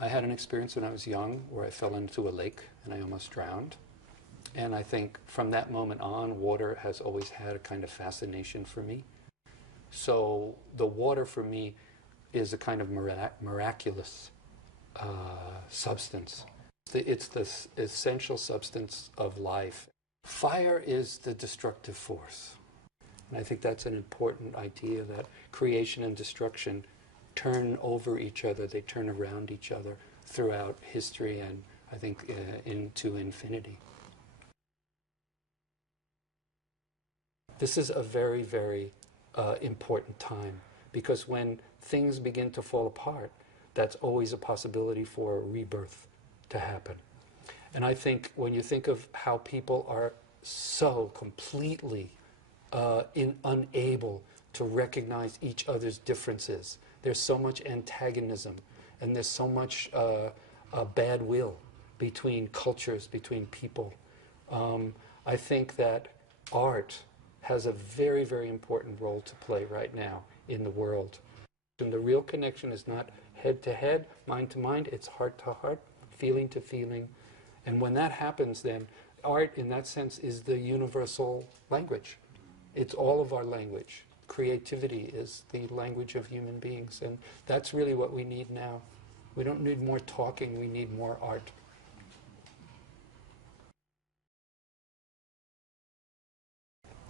I had an experience when I was young where I fell into a lake and I almost drowned. And I think from that moment on, water has always had a kind of fascination for me. So the water for me is a kind of miraculous substance. It's the essential substance of life. Fire is the destructive force. And I think that's an important idea, that creation and destruction turn over each other, they turn around each other throughout history and I think into infinity. This is a very, very important time, because when things begin to fall apart, that's always a possibility for rebirth to happen. And I think when you think of how people are so completely unable to recognize each other's differences, there's so much antagonism and there's so much bad will between cultures, between people. I think that art has a very, very important role to play right now in the world. And the real connection is not head to head, mind to mind, it's heart to heart, feeling to feeling. And when that happens, then art in that sense is the universal language. It's all of our language. Creativity is the language of human beings, and that's really what we need now. We don't need more talking, we need more art.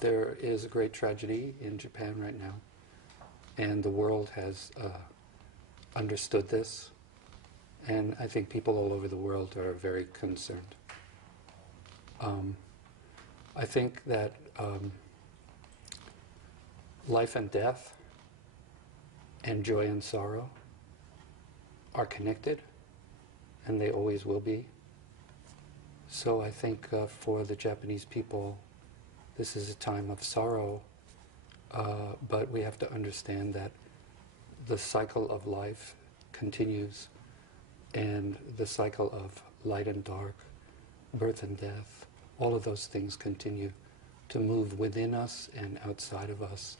There is a great tragedy in Japan right now, and the world has understood this, and I think people all over the world are very concerned. I think that life and death and joy and sorrow are connected, and they always will be. So I think for the Japanese people, this is a time of sorrow, but we have to understand that the cycle of life continues, and the cycle of light and dark, birth and death, all of those things continue to move within us and outside of us.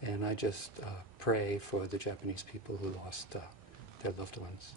And I just pray for the Japanese people who lost their loved ones.